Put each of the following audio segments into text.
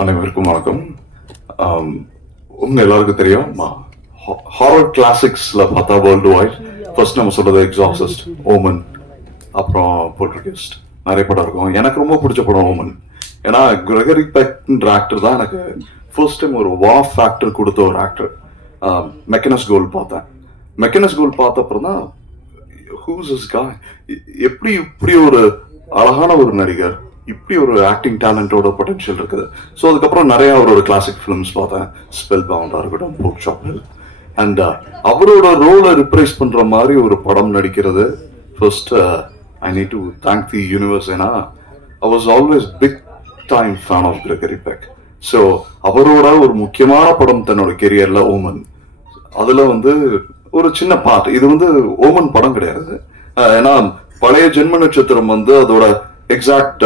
அனைவருக்கும் வணக்கம். உங்க எல்லாருக்கும் தெரியும், ஹாரர் கிளாசிக்ஸ்ல பார்த்தா வேர்ல்டு வைட் ஃபர்ஸ்ட் நம்ம சொல்றது எக்ஸார்சிஸ்ட், ஓமன், அப்புறம் பொல்டர்கெஸ்ட், நிறைய படம் இருக்கும். எனக்கு ரொம்ப பிடிச்ச படம் ஓமன். ஏன்னா கிரெகரி பெக்ன்ற ஆக்டர் தான் எனக்கு ஃபர்ஸ்ட் டைம் ஒரு வா ஃபேக்டர் கொடுத்த ஒரு ஆக்டர். மெக்கனஸ் கோல்ட் பார்த்தேன். மெக்கனஸ் கோல்ட் பார்த்த அப்புறம் தான் ஹூஸ் திஸ் காய், எப்படி இப்படி ஒரு அழகான ஒரு நடிகர், இப்படி ஒரு ஆக்டிங் டேலண்டோட பொட்டன்ஷியல் இருக்குது. ஸோ அதுக்கப்புறம் நிறைய அவரோட கிளாசிக் ஃபிலிம்ஸ் பார்த்தேன். ஸ்பெல் பவுண்டா இருக்கட்டும், போக் ஷாப்பில், அண்ட் அவரோட ரோலை ரிப்ரைஸ் பண்ற மாதிரி ஒரு படம் நடிக்கிறது first I need to thank the universe. ஏன்னா I was always big time fan of Gregory Peck. So அவரோட ஒரு முக்கியமான படம் தன்னோட கெரியர்ல ஓமன். அதுல ஒரு சின்ன பார்ட், இது ஓமன் படம் கிடையாது. ஏன்னா பழைய ஜென்ம நட்சத்திரம் அதோட எக்ஸாக்ட்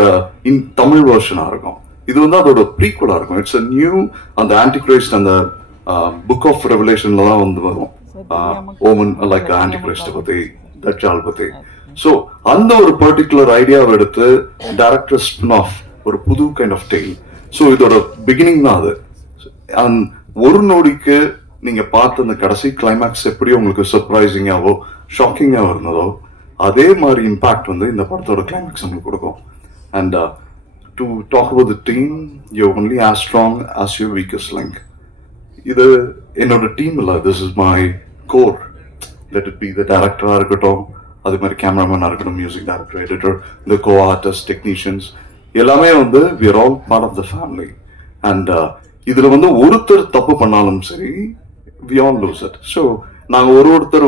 தமிழ் வெர்ஷனா இருக்கும். இது அதோட ப்ரீக்வலா இருக்கும். இட்ஸ் a நியூ, அந்த ஆன்டிகிரைஸ்ட் அந்த புக் ஆஃப் ரெவலேஷன்ல தான் வரும். ஓமன் லைக் ஆன்டிகிரைஸ்ட் பத்தி, தஜ்ஜால் பத்தி. ஸோ அந்த ஒரு பர்டிகுலர் ஐடியாவை எடுத்து டைரக்டர் ஸ்பின் ஆஃப் ஒரு புது கைண்ட் ஆஃப் டெய்ல். ஸோ இதோட பிகினிங் தான் அது. ஒரு நொடிக்கு நீங்க பார்த்த அந்த கடைசி கிளைமேக்ஸ் எப்படி உங்களுக்கு சர்ப்ரைசிங்காவோ ஷாக்கிங்காவோ இருந்ததோ, அதே மாதிரி இம்பாக்ட் இந்த படத்தோட கிளைமேக்ஸ் உங்களுக்கு கொடுக்கும். And to talk about the team, you only as strong as your weakest link. இது என்னோட டீம் இல்ல, this is my core. Let it be the டைரக்டரா இருக்கட்டும், அதே மாதிரி கேமராமேனா இருக்கட்டும், மியூசிக் டைரக்டர், எடிட்டர், இந்த கோ ஆர்டிஸ்ட், டெக்னீஷியன்ஸ், எல்லாமே we are all part of the family. And இதுல ஒருத்தர் தப்பு பண்ணாலும் சரி, we all lose it. So நாங்க ஒருத்தர்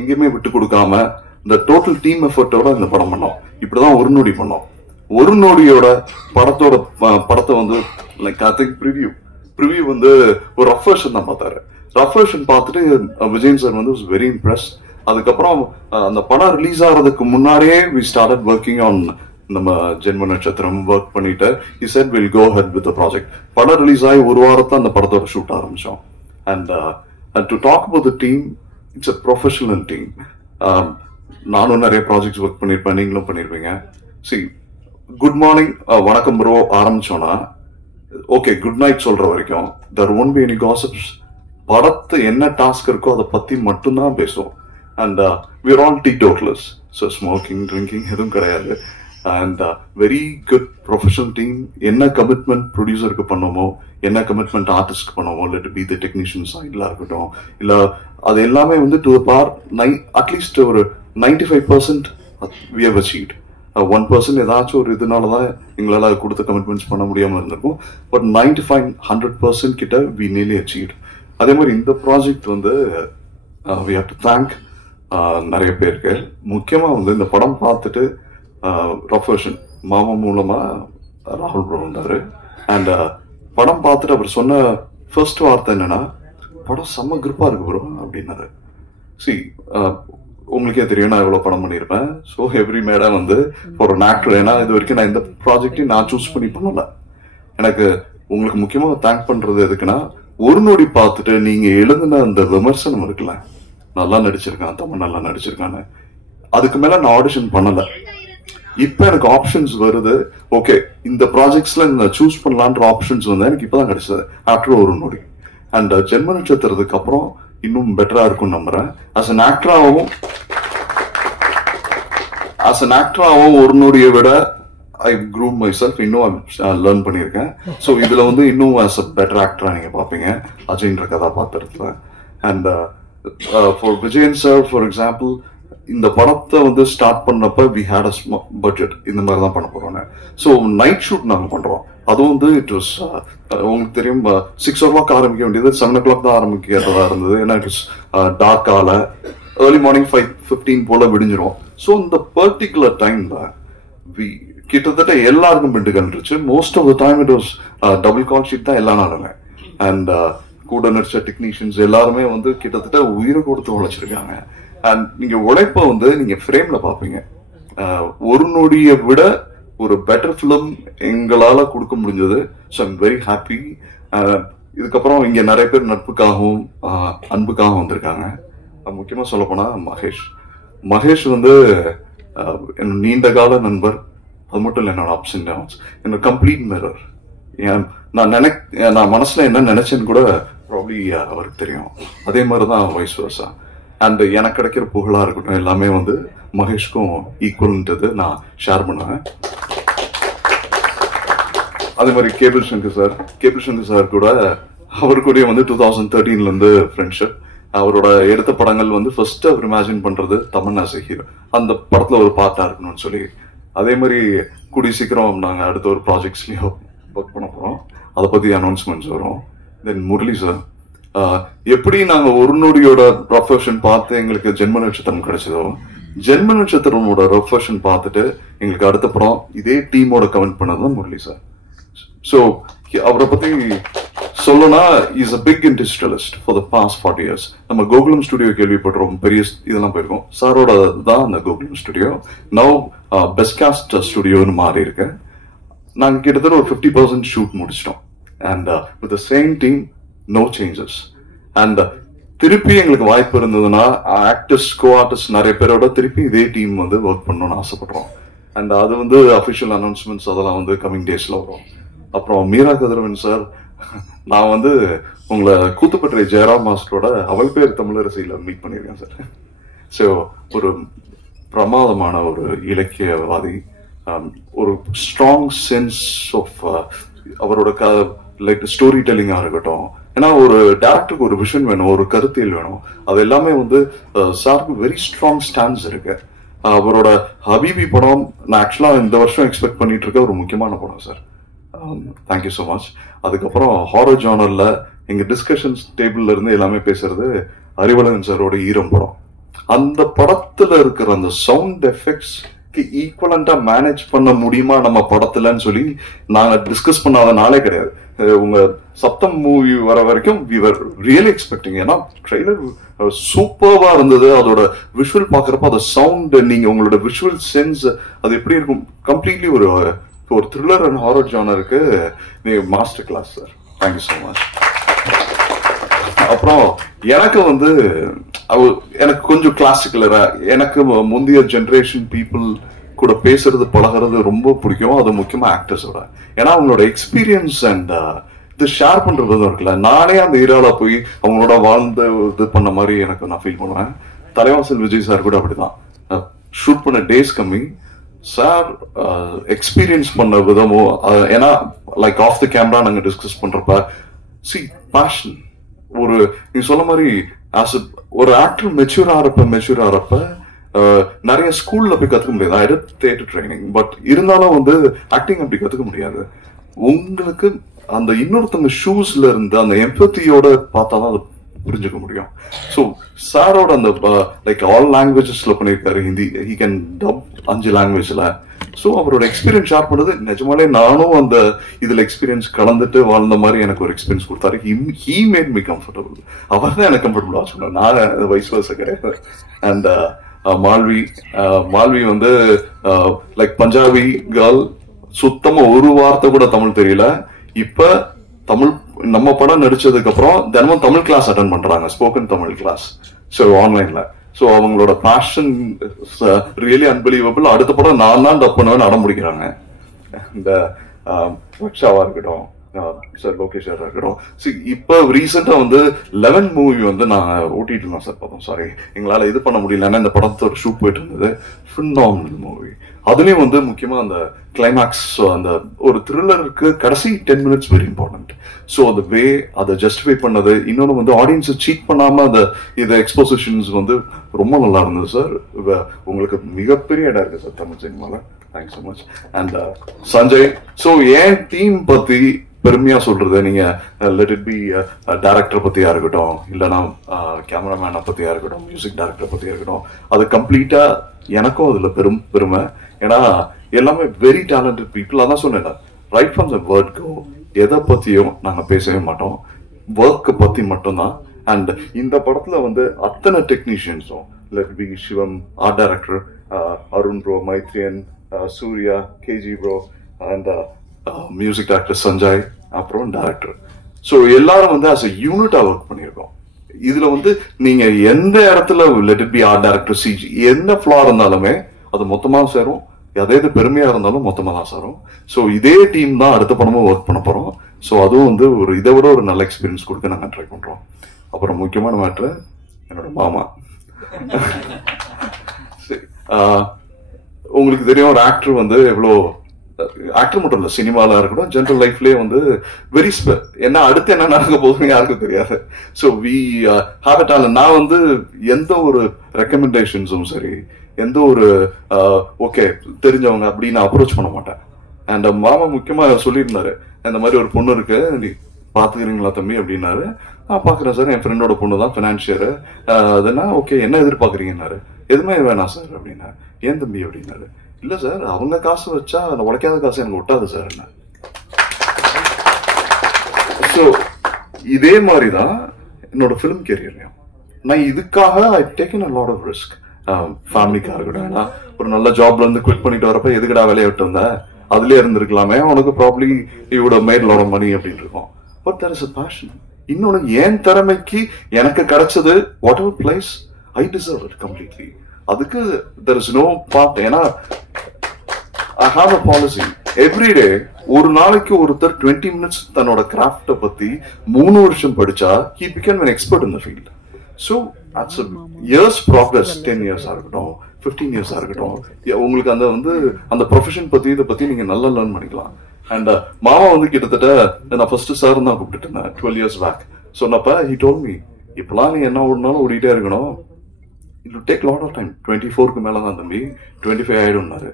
எங்கேயுமே விட்டு கொடுக்காம இந்த டோட்டல் டீம் எஃபர்ட்டோட இந்த படம் பண்ணோம். இப்படிதான் ஒரு நொடி பண்ணோம். ஒரு நொடியோட படத்தை லைக் ஐ திங்க் ப்ரிவியூ ஒரு ரஃப் வெர்ஷன் தான் பார்த்தாரு. ரஃப் வெர்ஷன் பார்த்துட்டு Vijayan sir was very Impress. அதுக்கப்புறம் அந்த படம் ரிலீஸ் ஆகிறதுக்கு முன்னாடியே we started working on நம்ம ஜென்ம நட்சத்திரம் ஒர்க் பண்ணிட்டு he said we'll go ahead with the project. படம் ரிலீஸ் ஆகி ஒரு வாரத்தை அந்த படத்தோட ஷூட் ஆரம்பிச்சோம். And to talk about the team, it's a professional team. நானும் நிறைய ப்ராஜெக்ட்ஸ் ஒர்க் பண்ணிருப்பேன், நீங்களும் பண்ணிருப்பீங்க. குட் மார்னிங், வணக்கம் ப்ரோ ஆரம்பிச்சோன்னா ஓகே, குட் நைட் சொல்ற வரைக்கும் there won't be any gossips. படத்து என்ன டாஸ்க் இருக்கோ அதை பத்தி மட்டும்தான் பேசுவோம். And we are all teetotalers. So smoking, drinking எதுவும் கிடையாது. And very good professional team. என்ன கமிட்மெண்ட் ப்ரொடியூசருக்கு பண்ணோமோ, என்ன கமிட்மெண்ட் ஆர்டிஸ்ட்க்கு பண்ணோமோ, லெட் பி த டெக்னீஷியன் சைட்ல இருக்கட்டும், இல்ல அது எல்லாமே டு பார் அட்லீஸ்ட் ஒரு 95% we have achieved. 1% ஏதாச்சும் ஒரு இதனாலதான் எங்களால கொடுத்த கமிட்மெண்ட்ஸ் பண்ண முடியாம இருந்திருக்கும். பட் 95-100% கிட்ட we nearly achieved. அதே மாதிரி இந்த project we have to thank நிறைய பேருக்கு. முக்கியமா இந்த படம் பார்த்துட்டு ரஃப் வெர்ஷன் மாமா மூலமா ராகுல் ப்ரோ வந்தாரு. அண்ட் படம் பார்த்துட்டு அவர் சொன்ன ஃபர்ஸ்ட் வார்த்தை என்னன்னா, படம் செம்ம கிரிப்பா இருக்கு ப்ரோ அப்படின்னாரு. உங்களுக்கே தெரியும் நான் எவ்வளவு படம் பண்ணியிருப்பேன். So every matter for an actor, ஏன்னா இது வரைக்கும் நான் இந்த ப்ராஜெக்டையும் நான் சூஸ் பண்ணி பண்ணல. எனக்கு உங்களுக்கு முக்கியமாக தேங்க் பண்றது எதுக்குன்னா, ஒரு நொடி பார்த்துட்டு நீங்க எழுதுன அந்த விமர்சனம் இருக்குல்ல, நல்லா நடிச்சிருக்கான், தமிழ் நல்லா நடிச்சிருக்கான்னு, அதுக்கு மேல நான் ஆடிஷன் பண்ணல. இப்ப எனக்கு ஆப்ஷன்ஸ் வருது. ஓகே, இந்த ப்ராஜெக்ட்ஸ்ல நான் சூஸ் பண்ணலான்ற ஆப்ஷன்ஸ் எனக்கு இப்பதான் கிடைச்சது ஆஃப்டர் ஒரு நொடி. அண்ட் ஜென்ம நட்சத்திரத்துக்கு அப்புறம் இன்னும் பெட்டரா இருக்கும்னு நம்புறேன். ஆஸ் அன் ஆக்டராகவும் ஒரு நொடியை விட ஐ க்ரூம் மை செல்ஃப், இன்னும் லேர்ன் பண்ணியிருக்கேன். ஸோ இதுல இன்னும் ஆஸ் அ பெட்டர் ஆக்டரா நீங்க பாப்பீங்க அஜய்ன்ற கதாபாத்திரத்துல. And for Vijayan sir for example, இந்த படத்தை ஸ்டார்ட் பண்ணப்ப we had a small budget. இந்த மாதிரி தான் பண்ண போறோம். ஸோ நைட் ஷூட் நாங்க பண்றோம். அதுவும் இட் வாஸ் உங்களுக்கு தெரியும், 6 o'clock ஆரம்பிக்க வேண்டியது 7 o'clock தான் ஆரம்பிக்கிறதா இருந்தது. ஏன்னா இட் வாஸ் டார்க்கால ஏர்லி மார்னிங் 5:15 போல விடிஞ்சிரும். ஸோ இந்த பர்டிகுலர் டைம்ல கிட்டத்தட்ட எல்லாருக்கும் பெண்டு கண்டுருச்சு. Most of the time it was double call sheet தான் எல்லா நாளுமே. அண்ட் கூட நடிச்ச டெக்னீஷியன்ஸ் எல்லாருமே கிட்டத்தட்ட உயிரை கொடுத்து உழைச்சிருக்காங்க. அண்ட் நீங்க உழைப்ப நீங்க ஃப்ரேம்ல பாப்பீங்க. ஒரு நொடியை விட ஒரு பெட்டர் பிலிம் எங்களால கொடுக்க முடிஞ்சது. So I'm very happy. இதுக்கப்புறம் இங்க நிறைய பேர் நட்புக்காகவும் அன்புக்காகவும் வந்திருக்காங்க. முக்கியமா சொல்ல போனா மகேஷ் என் நீண்ட கால நண்பர். அது மட்டும் இல்லை, என்னோட அப்ஸ் அண்ட் டவுன்ஸ், என்னோட கம்ப்ளீட் மிரர். நான் மனசுல என்ன நினைச்சேன்னு கூட ப்ராப்ளி அவருக்கு தெரியும். அதே மாதிரிதான் வைஸ் வர்சா. அண்ட் எனக்கு கிடைக்கிற புகழா இருக்கட்டும் எல்லாமே வந்து மகேஷ்க்கும் ஈக்குவல்ன்றது நான் ஷேர் பண்ணுவேன். அதே மாதிரி கேபிள் சங்கர் சார் கூட அவர் கூட வந்து 2013 இருந்து ஃப்ரெண்ட்ஷிப். அவரோட எடுத்த படங்கள் வந்து ஃபர்ஸ்ட் அவர் இமேஜின் பண்றது தமன்னா ஹீரோ, அந்த படத்துல ஒரு பார்ட்டா இருக்கணும்னு சொல்லி. அதே மாதிரி கூடிய சீக்கிரம் நாங்க அடுத்த ஒரு ப்ராஜெக்ட்ஸ்லயும் ஒர்க் பண்ண போறோம். அதை பத்தி அனௌன்ஸ்மெண்ட்ஸ் வரும். தென் முரளி சார், எப்படி நாங்க ஒரு நொடியோட ரெஃபர்ஷன் பார்த்து எங்களுக்கு ஜென்ம நட்சத்திரம் கிடைச்சதோ, ஜென்ம நட்சத்திரமோட ரெஃபர்ஷன் பார்த்துட்டு எங்களுக்கு அடுத்த படம் இதே டீமோட கமெண்ட் பண்ணதுதான் முரளி சார். ஸோ அவரை பத்தி சொல்லனா, is a big industrialist for the past 40 years. நம்ம கோகுலம் ஸ்டுடியோ கேள்விப்படுறோம், பெரிய இதெல்லாம் போயிருக்கோம். சாரோட தான் அந்த Gokulam studio now best cast ஸ்டுடியோன்னு மாறி இருக்கு. நாங்க கிட்டத்தட்ட ஒரு 50% ஷூட் முடிச்சிட்டோம். And with the same team, no changes. And திருப்பி எங்களுக்கு வாய்ப்பு இருந்ததுன்னா ஆக்டர்ஸ், கோ ஆர்டிஸ்ட் நிறைய பேரோட திருப்பி இதே டீம் வந்து ஒர்க் பண்ணணும்னு ஆசைப்படுறோம். அண்ட் அது வந்து அபிஷியல் அனௌன்ஸ்மெண்ட்ஸ் அதெல்லாம் வந்து கமிங் டேஸ்ல வரும். அப்புறம் மீரா கதிரவன் சார், நான் வந்து உங்களை கூத்துப்பட்டறை ஜெயராம் மாஸ்டரோட அவள் பேர் தமிழரசியில மீட் பண்ணியிருக்கேன் சார். ஸோ ஒரு பிரமாதமான ஒரு இலக்கியவாதி, ஒரு ஸ்ட்ராங் சென்ஸ் ஆஃப் அவரோட லைக் ஸ்டோரி டெல்லிங்கா இருக்கட்டும். ஏன்னா ஒரு டேரக்டருக்கு ஒரு விஷன் வேணும், ஒரு கருத்தியல் வேணும். அது எல்லாமே வந்து சாருக்கு வெரி ஸ்ட்ராங் ஸ்டாண்ட்ஸ் இருக்கு. அவரோட ஹபீபி படம் நான் ஆக்சுவலா இந்த வருஷம் எக்ஸ்பெக்ட் பண்ணிட்டு இருக்க ஒரு முக்கியமான படம் சார். Thank you so much. அதுக்கப்புறம் ஹாரர் ஜானர்ல எங்க டிஸ்கஷன்ஸ் டேபிள்ல இருந்து எல்லாமே பேசுறது அறிவழகன் சாரோட ஈரம் படம். அந்த படத்துல இருக்கிற அந்த சவுண்ட் எஃபெக்ட்ஸ்க்கு ஈக்குவலண்டா மேனேஜ் பண்ண முடியுமா நம்ம படத்துலன்னு சொல்லி நாங்க டிஸ்கஸ் பண்ணாத நாளே கிடையாது. உங்க சப்தம் மூவி வர வரைக்கும் we were really expecting. ஏன்னா ட்ரெய்லர் சூப்பர்வா இருந்தது. அதோட விஷுவல் பாக்குறப்ப அந்த சவுண்ட், நீங்க உங்களோட விஷுவல் சென்ஸ் அது எப்படி இருக்கும், கம்ப்ளீட்லி ஒரு த்ரில்லர் அண்ட் ஹாரர் ஜானருக்கு நீங்க master class sir. Thank you so much. அப்புறம் எனக்கு வந்து எனக்கு கொஞ்சம் கிளாசிக்கலரா, எனக்கு முந்தைய ஜெனரேஷன் பீப்புள் கூட பேசுறது பழகிறது ரொம்ப பிடிக்கும். அது முக்கியமா ஆக்டர்ஸோட. ஏன்னா அவங்களோட எக்ஸ்பீரியன்ஸ் அண்ட் இது ஷேர் பண்றது இருக்குல்ல, நானே அந்த ஈரால போய் அவங்களோட வாழ்ந்து இது பண்ண மாதிரி எனக்கு நான் ஃபீல் பண்ணுவேன். தலைவாசல் விஜய் சார் கூட அப்படிதான். ஷூட் பண்ண டேஸ் கம்மி, சார் எக்ஸ்பீரியன்ஸ் பண்ண விதமும், ஏன்னா லைக் ஆஃப் த கேமரா நாங்க டிஸ்கஸ் பண்றப்ப பேஷன், ஒரு நீ சொல்ல மாதிரி ஒரு ஆக்டர் மெச்சூர் ஆறப்ப நிறைய ஸ்கூல்ல போய் கத்துக்க முடியாது. I did theatre training, but இருந்தாலும் வந்து ஆக்டிங் அப்படி கத்துக்க முடியாது. உங்களுக்கு அந்த இன்னொருத்தவங்க ஷூஸ்ல இருந்து அந்த எம்பத்தியோட பார்த்தாதான் அது புரிஞ்சுக்க முடியும். ஸோ சாரோட அந்த லைக் ஆல் லாங்குவேஜஸ்ல பண்ணியிருக்காரு. ஹிந்தி, ஹி கேன் டப் 5 லாங்குவேஜ்ல. ஸோ அவரோட எக்ஸ்பீரியன்ஸ் ஷேர் பண்ணது நிஜமாலே நானும் அந்த இதுல எக்ஸ்பீரியன்ஸ் கலந்துட்டு வாழ்ந்த மாதிரி எனக்கு ஒரு எக்ஸ்பீரியன்ஸ் கொடுத்தாரு. He made me comfortable. அவர் தான் எனக்கு கம்ஃபர்டபுளா சொன்னார், நான் வைஸ் வர்சா கிடையாது. அண்ட் மால்வி வந்து லைக் பஞ்சாபி கேர்ள், சுத்தமா ஒரு வார்த்தை கூட தமிழ் தெரியல. இப்ப தமிழ் நம்ம படம் நடிச்சதுக்கு அப்புறம் தினமும் தமிழ் கிளாஸ் அட்டன் பண்றாங்க, ஸ்போக்கன் தமிழ் கிளாஸ். ஸோ ஆன்லைன்ல. ஸோ அவங்களோட பேஷன் ரியலி அன்பிலீவபிள். அடுத்த படம் நான் தான் டப் பண்ணுவேன்னு அடம் முடிக்கிறாங்க. இந்த ரக்ஷாவா இருக்கட்டும், சார் லோகேஷ் சார் இருக்கட்டும். இப்ப ரீசெண்டா வந்து 11 மூவி வந்து நான் ஓட்டிட்டு இருந்தோம் சார். பார்த்தோம், சாரி எங்களால இது பண்ண முடியல. ஏன்னா இந்த படத்தோட ஷூட் போயிட்டு இருந்தது. Phenomenal movie. அதுலயும் வந்து முக்கியமா அந்த கிளைமேக்ஸ், அந்த ஒரு த்ரில்லருக்கு கடைசி 10 minutes வெரி இம்பார்ட்டன்ட். ஸோ அந்த வே அதை ஜஸ்டிஃபை பண்ணது, இன்னொன்று வந்து ஆடியன்ஸை சீட் பண்ணாம அந்த இதை எக்ஸ்போசிஷன்ஸ் வந்து ரொம்ப நல்லா இருந்தது சார். உங்களுக்கு மிகப்பெரிய இடம் இருக்கு சார் தமிழ் சினிமால. Thanks so much. And Sanjay, so N team பத்தி பெருமையா சொல்றது, நீங்க லெட் இட் பி டைரக்டர் பத்தியா இருக்கட்டும், இல்லைன்னா கேமராமேனை பத்தியா இருக்கட்டும், மியூசிக் டைரக்டர் பத்தியா இருக்கட்டும், அது கம்ப்ளீட்டா எனக்கும் அதுல பெருமை. ஏன்னா எல்லாமே வெரி டேலண்டட் பீப்புள். அதான் சொன்னேன், right from the word go எதை பத்தியும் நாங்க பேசவே மாட்டோம், ஒர்க்கை பத்தி மட்டும்தான். அண்ட் இந்த படத்துல வந்து அத்தனை டெக்னீஷியன்ஸும், let be Sivam art director, Arun bro, Maithreyan, Surya, KG bro, and music director Sanjay, அப்புறம் டைரக்டர். ஸோ எல்லாரும் வந்து ஆஸ் அ யூனிட்டா ஒர்க் பண்ணியிருக்கோம். இதுல வந்து நீங்க எந்த இடத்துல let it B art director, CG, என்ன ஃபிளா இருந்தாலுமே அது மொத்தமா சேரும். அதே இது பெருமையா இருந்தாலும் மொத்தமா தான் சாரும். ஸோ இதே டீம் தான் அடுத்த படமும் ஒர்க் பண்ண போறோம். ஸோ அதுவும் வந்து ஒரு இதை விட ஒரு நல்ல எக்ஸ்பீரியன்ஸ் கொடுக்க நாங்கள் ட்ரை பண்றோம். அப்புறம் முக்கியமான மேட்ரு என்னோட மாமா. உங்களுக்கு தெரியும், ஒரு ஆக்டர் வந்து எவ்வளோ, ஆக்டர் மட்டும் இல்லை, சினிமால இருக்கட்டும், ஜென்ரல் லைஃப்லயே வந்து வெரி என்ன அடுத்து என்ன நடக்க போகுதுன்னு யாருக்கும் தெரியாது. So we have it all. நான் வந்து எந்த ஒரு ரெக்கமெண்டேஷன்ஸும் சரி, எந்த ஒரு ஓகே தெரிஞ்சவங்க அப்படின்னு அப்ரோச் பண்ண மாட்டேன். அண்ட் மாமா முக்கியமா சொல்லியிருந்தாரு, இந்த மாதிரி ஒரு பொண்ணு இருக்கு, நீ பாத்துக்கிறீங்களா தம்பி அப்படின்னாரு. பாக்குறேன் சார், என் ஃப்ரெண்டோட பொண்ணு தான், பினான்சியரு. அதுனா ஓகே, என்ன எதிர்பார்க்குறீங்கன்னாரு. எதுவுமே வேணாம் சார் அப்படின்னா. ஏன் தம்பி அப்படின்னாரு. இல்ல சார், அவங்க காசு வச்சா அந்த உழைக்காத காசு எனக்கு ஒட்டாது சார் என்ன. ஸோ இதே மாதிரிதான் என்னோட ஃபிலிம் கேரியர்லையும் நான் இதுக்காக I taken a lot of risk. ஃபேமிலிக்காக இருக்கட்டும், ஏன்னா ஒரு நல்ல ஜாப்ல இருந்து குவிட் பண்ணிட்டு வரப்ப எதுக்கடா வேலையை விட்டு வந்த, அதுலயே இருந்திருக்கலாமே, உனக்கு probably you would have made lot of money அப்படின்னு இருக்கும். But there is a passion. இன்னொன்னு, என் திறமைக்கு எனக்கு கிடைச்சது whatever place I deserve it completely. அதுக்கு there is no part. ஏன்னா I have a policy. Every day ஒரு நாளைக்கு ஒருத்தர் 20 minutes தன்னோட கிராஃப்ட பத்தி 3 வருஷம் படிச்சா he became an expert in the field. So that's a years progress. 10 years இருக்கட்டும், 15 years இருக்கட்டும், உங்களுக்கு அந்த வந்து அந்த ப்ரொஃபஷன் பத்தி இதை பத்தி நீங்க நல்லா லேர்ன் பண்ணிக்கலாம். அண்ட் மாமா வந்து கிட்டத்தட்ட நான் ஃபர்ஸ்ட் சார் தான் கூப்பிட்டு இருந்தேன் 12 years பேக். சொன்னப்ப he told me, இப்பெல்லாம் நீ என்ன ஓடினாலும் ஓடிட்டே இருக்கணும், it will take a lot of time. 24க்கு மேல தான் தம்பி, 25 ஆயிடும்னாரு.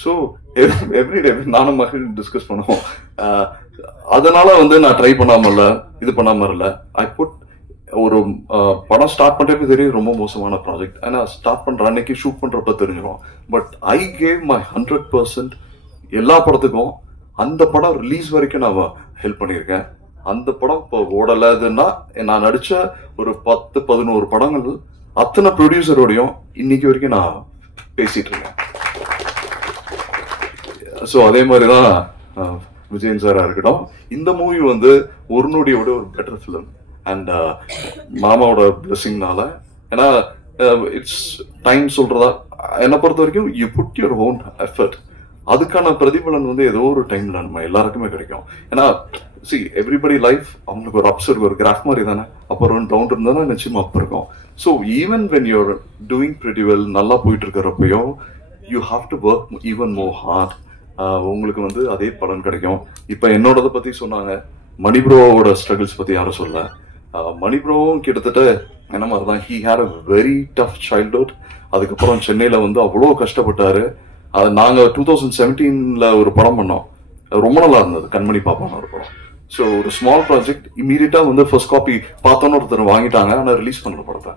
ஸோ எவ்ரிடே நானும் மகள் டிஸ்கஸ் பண்ணுவோம். அதனால வந்து நான் ட்ரை பண்ணாம இல்ல, இது பண்ணாம இல்ல. ஐ புட் ஒரு படம் ஸ்டார்ட் பண்றப்ப தெரியும் ரொம்ப மோசமான ப்ராஜெக்ட், ஆனா ஸ்டார்ட் பண்ற அன்னைக்கு ஷூட் பண்றப்ப தெரிஞ்சிடும். பட் ஐ கேவ் மை 100% எல்லா படத்துக்கும். அந்த படம் ரிலீஸ் வரைக்கும் நான் ஹெல்ப் பண்ணியிருக்கேன். அந்த படம் இப்போ ஓடலதுன்னா நான் நடிச்ச ஒரு 10-11 படங்கள் அத்தனை ப்ரொடியூசரோடையும் இன்னைக்கு வரைக்கும் நான் பேசிட்டு இருக்கேன். ஸோ அதே மாதிரிதான் விஜயன் சாரா இருக்கட்டும். இந்த மூவி வந்து ஒரு நொடியோட ஒரு பெட்டர் ஃபிலிம். அண்ட் மாமாவோட பிளெஸிங்னால, ஏன்னா இட்ஸ் டைம் சொல்றதா, என்னை பொறுத்த வரைக்கும் you put your own effort, அதுக்கான பிரதிபலன் வந்து ஏதோ ஒரு டைம்ல நம்ம எல்லாருக்குமே கிடைக்கும். ஏன்னா சி எவ்ரிபடி லைஃப் அவங்களுக்கு ஒரு அப்ஸ் இருக்கும், ஒரு கிராஃப் மாதிரி தானே. அப்புறம் டவுன் இருந்தா நிச்சயமா அப் இருக்கும். So even when you're doing pretty well, நல்லா போயிட்டு இருக்கிறப்பையும் you have to work even more hard. உங்களுக்கு வந்து அதே பலன் கிடைக்கும். இப்ப என்னோடத பத்தி சொன்னாங்க, மணிப்ரோவோட ஸ்ட்ரகிள்ஸ் பத்தி யாரும் சொல்ல. மணிப்ரோவும் கிட்டத்தட்ட என்ன மாதிரிதான், he had a very tough childhood. அதுக்கப்புறம் சென்னையில வந்து அவ்வளோ கஷ்டப்பட்டாரு. நாங்க 2017ல ஒரு படம் பண்ணோம், ரொம்ப நல்லா இருந்தது, கண்மணி பாப்பான ஒரு படம். ஸோ ஒரு ஸ்மால் ப்ராஜெக்ட், இமீடியட்டா வந்து ஃபர்ஸ்ட் காப்பி பார்த்தோன்னு ஒருத்தர் வாங்கிட்டாங்க, ஆனால் ரிலீஸ் பண்ணல படத்தை.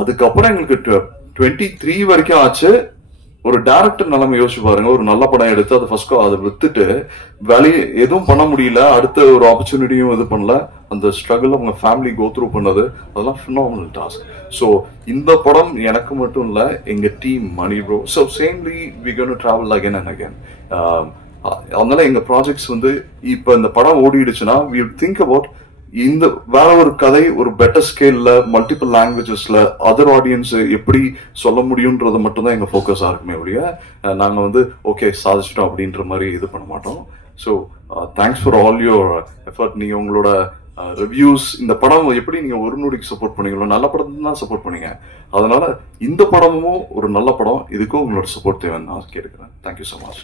அதுக்கப்புறம் எங்களுக்கு 23 வரைக்கும் ஆச்சு. ஒரு டைரக்டர் நிலைமை யோசிச்சு பாருங்க, ஒரு நல்ல படம் எடுத்து அதை ஃபர்ஸ்ட் அதை வித்துட்டு வேலையை எதுவும் பண்ண முடியல, அடுத்த ஒரு ஆப்பர்ச்சுனிட்டியும் இது பண்ணல. அந்த ஸ்ட்ரகிள் அவங்க ஃபேமிலி கோ த்ரூ பண்ணது, அதெல்லாம் ஃபினாமினல் டாஸ்க். ஸோ இந்த படம் எனக்கு மட்டும் இல்ல, எங்க team Mani bro. So samely we gonna travel again and again. அதனால எங்க ப்ராஜெக்ட்ஸ் வந்து இப்ப இந்த படம் ஓடிடுச்சுன்னா வி திங்க் அபவுட் இந்த வேற ஒரு கதை, ஒரு பெட்டர் ஸ்கேல்ல, மல்டிபிள் லாங்குவேஜஸ்ல அதர் ஆடியன்ஸ் எப்படி சொல்ல முடியும்ன்றது மட்டும் தான் எங்க ஃபோக்கஸா இருக்குமே ஒழிய நாங்க வந்து ஓகே சாதிச்சிட்டோம் அப்படின்ற மாதிரி இது பண்ண மாட்டோம். So thanks for all your effort. நீங்க உங்களோட ரிவ்யூஸ், இந்த படம் எப்படி நீங்க ஒரு நொடிக்கு சப்போர்ட் பண்ணீங்களோ, நல்ல படத்தை தான் சப்போர்ட் பண்ணீங்க. அதனால இந்த படமும் ஒரு நல்ல படம், இதுக்கும் உங்களோட சப்போர்ட் தேவைன்னு நான் கேட்கிறேன். Thank you so much.